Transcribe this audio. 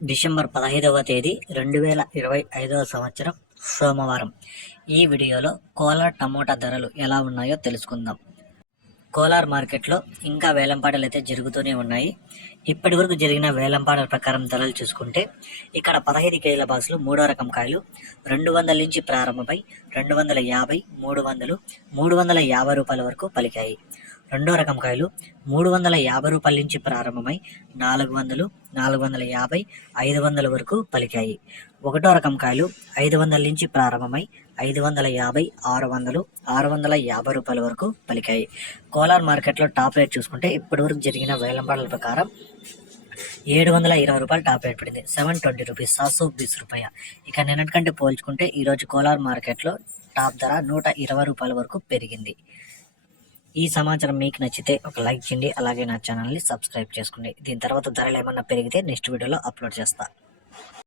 December పదహైదవ తేదీ రెండు వేల ఇరవై ఐదవ సంవత్సరం సోమవారం. ఈ వీడియోలో కోలార్ టమోటా ధరలు ఎలా ఉన్నాయో తెలుసుకుందాం. కోలార్ మార్కెట్లో ఇంకా వేలంపాటలు అయితే జరుగుతూనే ఉన్నాయి. ఇప్పటి వరకు జరిగిన వేలంపాటల ప్రకారం ధరలు చూసుకుంటే ఇక్కడ పదహైదు కేజీల బాసులు మూడో రకం కాయలు రెండు వందల నుంచి ప్రారంభమై రెండు వందల యాభై మూడు వందలు మూడు వందల యాభై రూపాయల వరకు పలికాయి. రెండో రకం కాయలు మూడు వందల యాభై రూపాయల నుంచి ప్రారంభమై నాలుగు వందలు నాలుగు వందల యాభై ఐదు వందల వరకు పలికాయి. ఒకటో రకం కాయలు ఐదు వందల నుంచి ప్రారంభమై ఐదు వందల యాభై ఆరు వందలు ఆరు వందల యాభై రూపాయల వరకు పలికాయి. కోలార్ మార్కెట్లో టాప్ రేట్ చూసుకుంటే ఇప్పటి వరకు జరిగిన వేలంపాటల ప్రకారం ఏడు వందల ఇరవై రూపాయలు టాప్ రేట్ పడింది. సెవెన్ ట్వంటీ రూపీస్ సాసు బీస్ రూపాయ. ఇక నిన్నటికంటే పోల్చుకుంటే ఈరోజు కోలార్ మార్కెట్లో టాప్ ధర నూట ఇరవై రూపాయల వరకు పెరిగింది. ఈ సమాచారం మీకు నచ్చితే ఒక లైక్ చేయండి అలాగే నా ఛానల్ని సబ్స్క్రైబ్ చేసుకోండి. దీని తర్వాత ధరలు ఏమన్నా పెరిగితే నెక్స్ట్ వీడియోలో అప్లోడ్ చేస్తాను